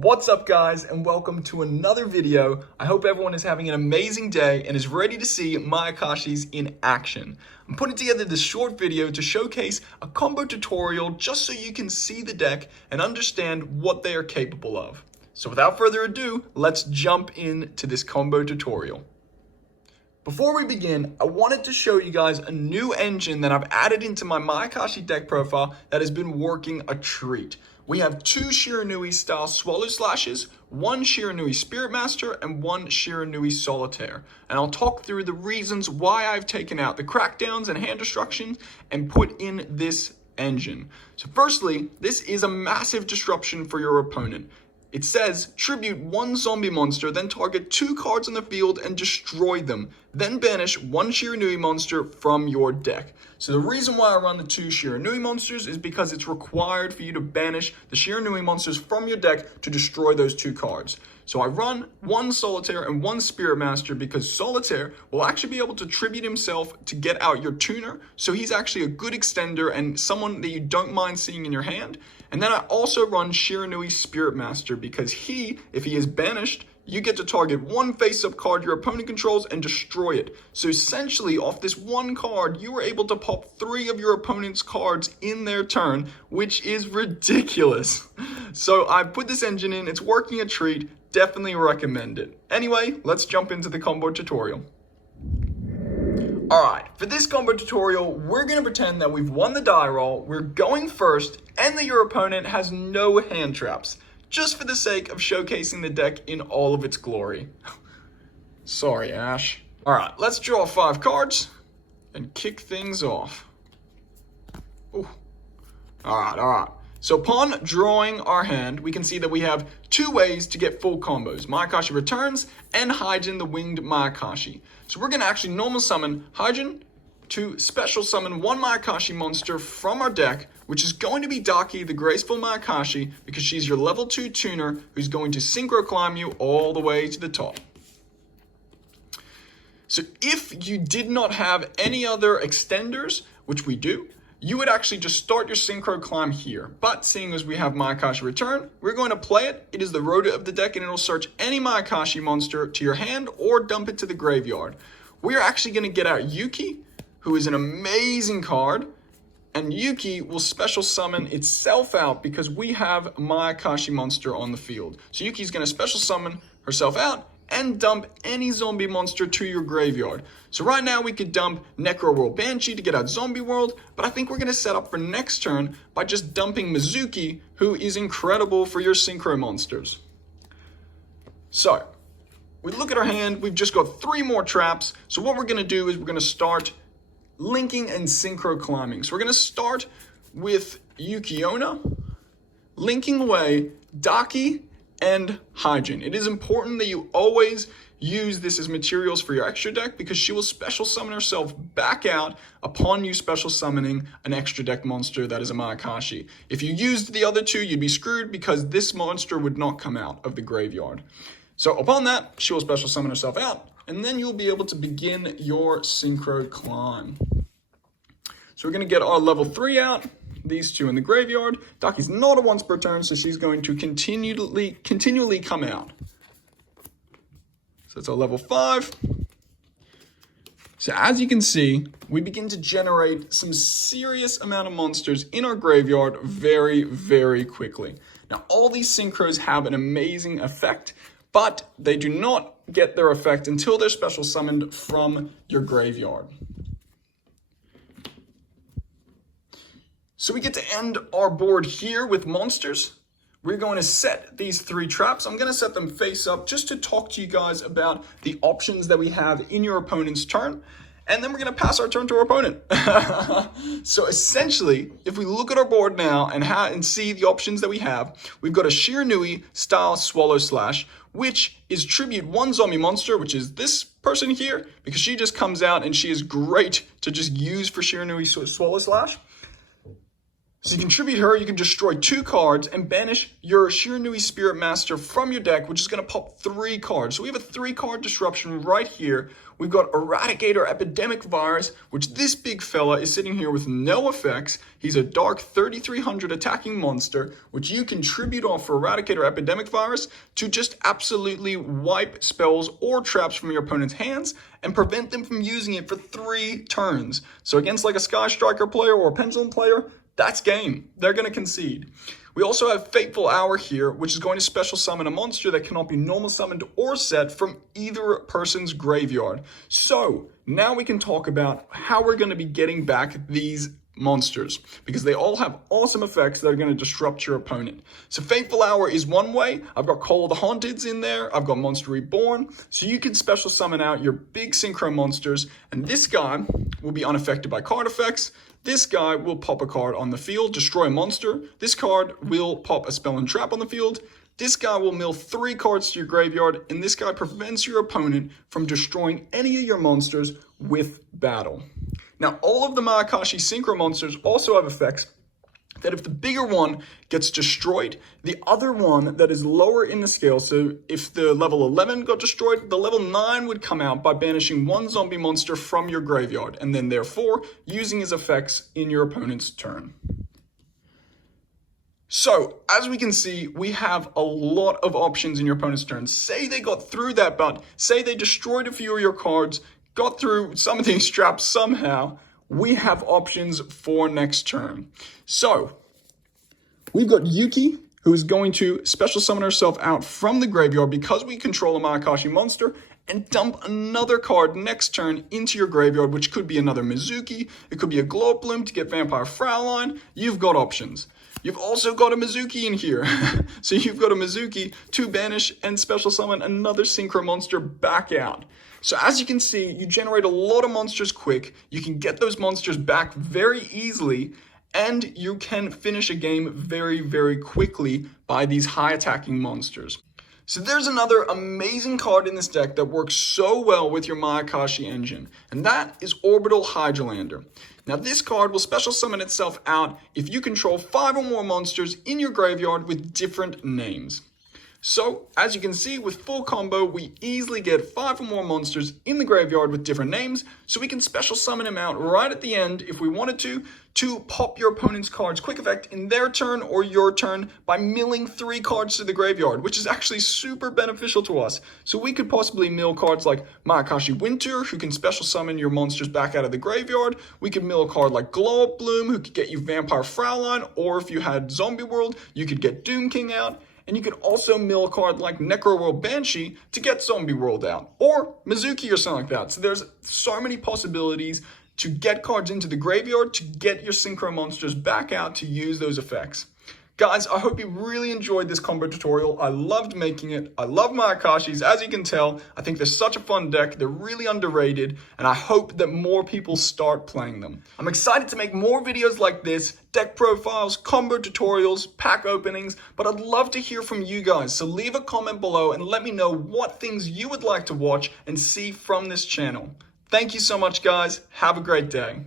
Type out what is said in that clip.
What's up guys, and welcome to another video. I hope everyone is having an amazing day and is ready to see Mayakashi's in action. I'm putting together this short video to showcase a combo tutorial just so you can see the deck and understand what they are capable of. So without further ado, let's jump into this combo tutorial. Before we begin, I wanted to show you guys a new engine that I've added into my Mayakashi deck profile that has been working a treat. We have 2 Shiranui style Swallow Slashes, 1 Shiranui Spirit Master, and 1 Shiranui Solitaire. And I'll talk through the reasons why I've taken out the crackdowns and hand destructions and put in this engine. So firstly, this is a massive disruption for your opponent. It says, tribute 1 zombie monster, then target 2 cards on the field and destroy them. Then banish 1 Shiranui monster from your deck. So the reason why I run the 2 Shiranui monsters is because it's required for you to banish the Shiranui monsters from your deck to destroy those 2 cards. So I run 1 Solitaire and 1 Spirit Master because Solitaire will actually be able to tribute himself to get out your tuner. So he's actually a good extender and someone that you don't mind seeing in your hand. And then I also run Shiranui Spirit Master because if he is banished, you get to target 1 face-up card your opponent controls and destroy it. So essentially, off this 1 card, you were able to pop 3 of your opponent's cards in their turn, which is ridiculous. So I put this engine in, it's working a treat, definitely recommend it. Anyway, let's jump into the combo tutorial. Alright, for this combo tutorial, we're going to pretend that we've won the die roll, we're going first, and that your opponent has no hand traps, just for the sake of showcasing the deck in all of its glory. Sorry, Ash. Alright, let's draw 5 cards and kick things off. Alright. So upon drawing our hand, we can see that we have 2 ways to get full combos. Mayakashi Returns and Hyjin the Winged Mayakashi. So we're going to actually normal summon Hyjin to special summon 1 Mayakashi monster from our deck, which is going to be Daki the Graceful Mayakashi because she's your level 2 tuner who's going to synchro climb you all the way to the top. So if you did not have any other extenders, which we do, you would actually just start your synchro climb here. But seeing as we have Mayakashi Return, we're going to play it. It is the rota of the deck and it'll search any Mayakashi monster to your hand or dump it to the graveyard. We're actually going to get out Yuki, who is an amazing card. And Yuki will special summon itself out because we have a Mayakashi monster on the field. So Yuki's going to special summon herself out and dump any zombie monster to your graveyard. So right now we could dump Necro World Banshee to get out Zombie World, but I think we're going to set up for next turn by just dumping Mizuki, who is incredible for your synchro monsters. So, we look at our hand, we've just got 3 more traps, so what we're going to do is we're going to start linking and synchro climbing. So we're going to start with Yukiona, linking away Daki, and Hyjin. It is important that you always use this as materials for your extra deck because she will special summon herself back out upon you special summoning an extra deck monster that is a Mayakashi. If you used the other 2, you'd be screwed because this monster would not come out of the graveyard. So upon that, she will special summon herself out, and then you'll be able to begin your synchro climb. So we're going to get our level 3 out. These 2 in the graveyard. Daki's not a once per turn, so she's going to continually come out. So that's our level 5. So as you can see, we begin to generate some serious amount of monsters in our graveyard very, very quickly. Now, all these synchros have an amazing effect, but they do not get their effect until they're special summoned from your graveyard. So we get to end our board here with monsters. We're going to set these 3 traps. I'm going to set them face up just to talk to you guys about the options that we have in your opponent's turn. And then we're going to pass our turn to our opponent. So essentially, if we look at our board now and see the options that we have, we've got a Shiranui style Swallow Slash, which is tribute 1 zombie monster, which is this person here, because she just comes out and she is great to just use for Shiranui Swallow Slash. So you contribute her, you can destroy 2 cards and banish your Shiranui Spirit Master from your deck, which is going to pop 3 cards. So we have a 3-card disruption right here. We've got Eradicator Epidemic Virus, which this big fella is sitting here with no effects. He's a dark 3300 attacking monster, which you contribute off for Eradicator Epidemic Virus to just absolutely wipe spells or traps from your opponent's hands and prevent them from using it for 3 turns. So against like a Sky Striker player or a Pendulum player, that's game. They're going to concede. We also have Fateful Hour here, which is going to special summon a monster that cannot be normal summoned or set from either person's graveyard. So now we can talk about how we're going to be getting back these monsters, because they all have awesome effects that are going to disrupt your opponent. So Fateful Hour is one way. I've got Call of the Haunteds in there. I've got Monster Reborn. So you can special summon out your big synchro monsters, and this guy will be unaffected by card effects. This guy will pop a card on the field, destroy a monster. This card will pop a spell and trap on the field. This guy will mill 3 cards to your graveyard, and this guy prevents your opponent from destroying any of your monsters with battle. Now, all of the Mayakashi Synchro monsters also have effects that if the bigger one gets destroyed, the other one that is lower in the scale, so if the level 11 got destroyed, the level 9 would come out by banishing 1 zombie monster from your graveyard, and then therefore using his effects in your opponent's turn. So, as we can see, we have a lot of options in your opponent's turn. Say they got through that, but say they destroyed a few of your cards, got through some of these traps somehow, we have options for next turn. So, we've got Yuki, who is going to special summon herself out from the graveyard because we control a Mayakashi monster, and dump another card next turn into your graveyard, which could be another Mizuki, it could be a Glow Bloom to get Vampire Fraulein. You've got options. You've also got a Mizuki in here. So you've got a Mizuki to banish and special summon another synchro monster back out. So as you can see, you generate a lot of monsters quick. You can get those monsters back very easily, and you can finish a game very, very quickly by these high attacking monsters. So there's another amazing card in this deck that works so well with your Mayakashi engine, and that is Orbital Hydralander. Now this card will special summon itself out if you control 5 or more monsters in your graveyard with different names. So, as you can see, with full combo, we easily get 5 or more monsters in the graveyard with different names, so we can special summon them out right at the end if we wanted to pop your opponent's cards quick effect in their turn or your turn by milling 3 cards to the graveyard, which is actually super beneficial to us. So we could possibly mill cards like Mayakashi Winter, who can special summon your monsters back out of the graveyard. We could mill a card like Glow Up Bloom, who could get you Vampire Fraulein, or if you had Zombie World, you could get Doom King out. And you could also mill a card like Necro World Banshee to get Zombie World out, or Mizuki or something like that. So there's so many possibilities to get cards into the graveyard to get your synchro monsters back out to use those effects. Guys, I hope you really enjoyed this combo tutorial. I loved making it. I love Mayakashis. As you can tell, I think they're such a fun deck. They're really underrated, and I hope that more people start playing them. I'm excited to make more videos like this, deck profiles, combo tutorials, pack openings, but I'd love to hear from you guys. So leave a comment below and let me know what things you would like to watch and see from this channel. Thank you so much, guys. Have a great day.